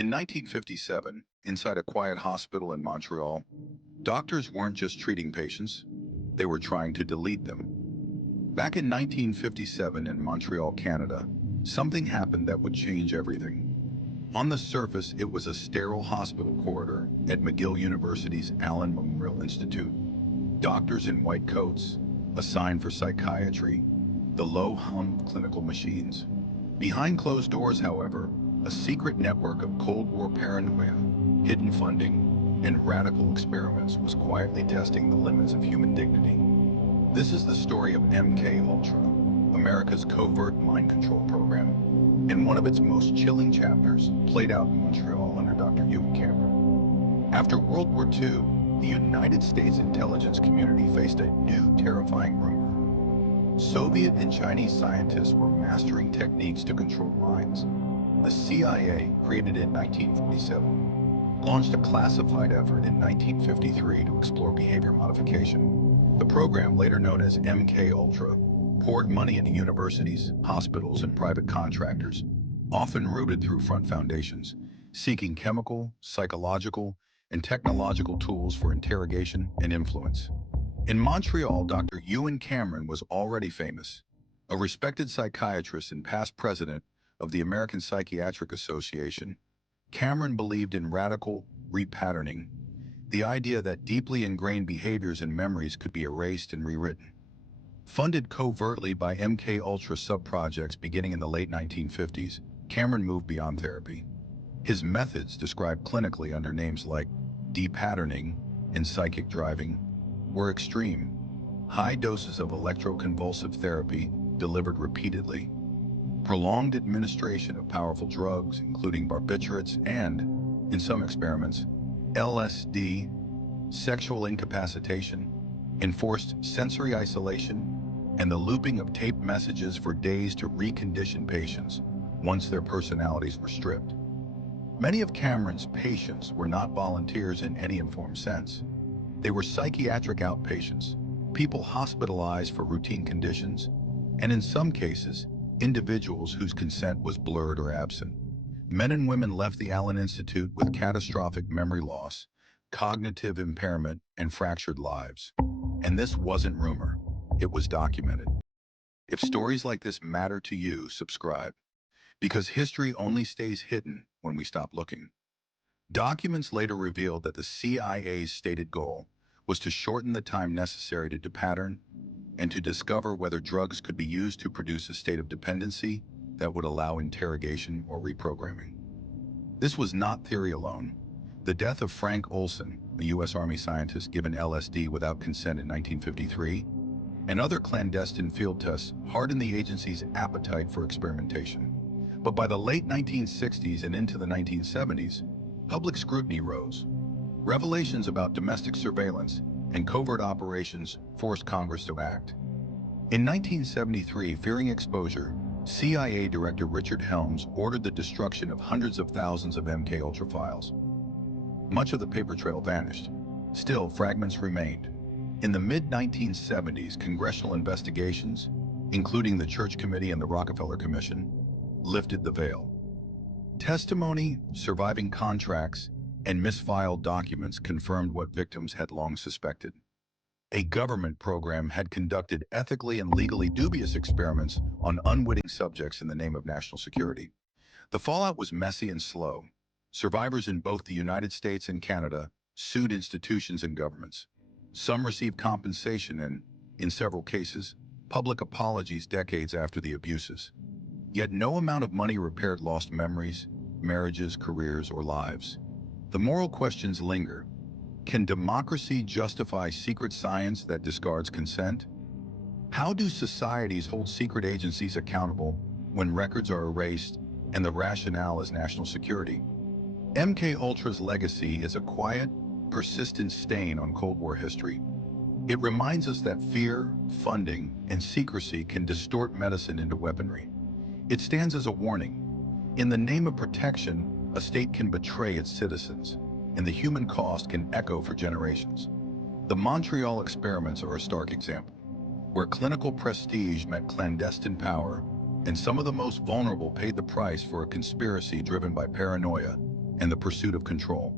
In 1957, inside a quiet hospital in Montreal, doctors weren't just treating patients, they were trying to delete them. Back in 1957 in Montreal, Canada, something happened that would change everything. On the surface, it was a sterile hospital corridor at McGill University's Allan Memorial Institute. Doctors in white coats, assigned for psychiatry, the low-hum clinical machines. Behind closed doors, however, a secret network of Cold War paranoia, hidden funding, and radical experiments was quietly testing the limits of human dignity. This is the story of MKUltra, America's covert mind control program, and one of its most chilling chapters played out in Montreal under Dr. Ewen Cameron. After World War II, the United States intelligence community faced a new terrifying rumor. Soviet and Chinese scientists were mastering techniques to control minds. The CIA, created in 1947, launched a classified effort in 1953 to explore behavior modification. The program, later known as MKUltra, poured money into universities, hospitals, and private contractors, often routed through front foundations, seeking chemical, psychological, and technological tools for interrogation and influence. In Montreal, Dr. Ewen Cameron was already famous, a respected psychiatrist and past president of the American Psychiatric Association. Cameron believed in radical repatterning, the idea that deeply ingrained behaviors and memories could be erased and rewritten. Funded covertly by MKUltra sub-projects beginning in the late 1950s, Cameron moved beyond therapy. His methods, described clinically under names like depatterning and psychic driving, were extreme. High doses of electroconvulsive therapy delivered repeatedly, prolonged administration of powerful drugs, including barbiturates and, in some experiments, LSD, sexual incapacitation, enforced sensory isolation, and the looping of taped messages for days to recondition patients once their personalities were stripped. Many of Cameron's patients were not volunteers in any informed sense. They were psychiatric outpatients, people hospitalized for routine conditions, and in some cases, individuals whose consent was blurred or absent. Men and women left the Allan Institute with catastrophic memory loss, cognitive impairment, and fractured lives. And this wasn't rumor, it was documented. If stories like this matter to you, subscribe, because history only stays hidden when we stop looking. Documents later revealed that the CIA's stated goal was to shorten the time necessary to depattern and to discover whether drugs could be used to produce a state of dependency that would allow interrogation or reprogramming. This was not theory alone. The death of Frank Olson, a U.S. Army scientist given LSD without consent in 1953, and other clandestine field tests hardened the agency's appetite for experimentation. But by the late 1960s and into the 1970s, public scrutiny rose. Revelations about domestic surveillance and covert operations forced Congress to act. In 1973, fearing exposure, CIA Director Richard Helms ordered the destruction of hundreds of thousands of MKUltra files. Much of the paper trail vanished. Still, fragments remained. In the mid-1970s, congressional investigations, including the Church Committee and the Rockefeller Commission, lifted the veil. Testimony, surviving contracts, and misfiled documents confirmed what victims had long suspected. A government program had conducted ethically and legally dubious experiments on unwitting subjects in the name of national security. The fallout was messy and slow. Survivors in both the United States and Canada sued institutions and governments. Some received compensation and, in several cases, public apologies decades after the abuses. Yet no amount of money repaired lost memories, marriages, careers, or lives. The moral questions linger. Can democracy justify secret science that discards consent? How do societies hold secret agencies accountable when records are erased and the rationale is national security? MKUltra's legacy is a quiet, persistent stain on Cold War history. It reminds us that fear, funding, and secrecy can distort medicine into weaponry. It stands as a warning. In the name of protection, a state can betray its citizens, and the human cost can echo for generations. The Montreal experiments are a stark example, where clinical prestige met clandestine power, and some of the most vulnerable paid the price for a conspiracy driven by paranoia and the pursuit of control.